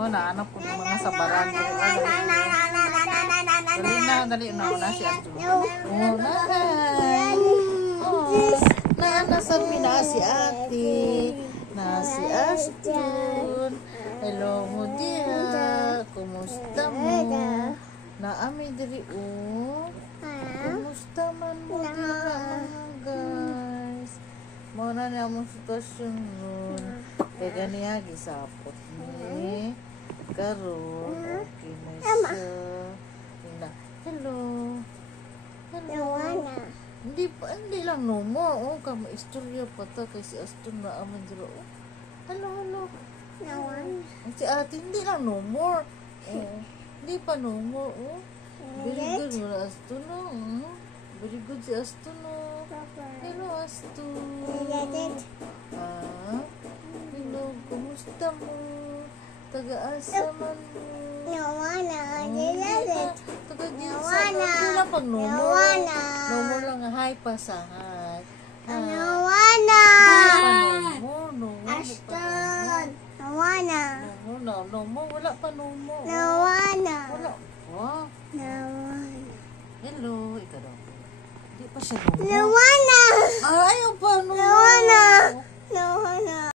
Oh, naanap po ng mga sa barangay. Dali na si Astun. Oh, nahay. Oh, naanasan mi na si ate. Na si Astun. Hello mo diha. Kumusta mo? Naami diri oh. Kumusta man mo diha guys? Muna na among sitwasyon nun. Kaya ganiya gisapot ni. Karon okay na siya. Hello. Hindi lang no more. Oh, kama istorya pa ta kay si Astun na aman dira. Oh. Hello. Si ate hindi lang no more. Oh, hindi pa no more. Oh. Very good mo Astun no. Very good si Astun no. Hello Astun. Hello, kumusta mo? Taga-asa man mo. Taga-asa mo. Wala pang nomo. Nomo lang hi pa sa hi. Nomo. Wala pa nomo. Wala. Wow. Hello, ikaw daw. Hindi pa siya nomo. Ayaw pa nomo.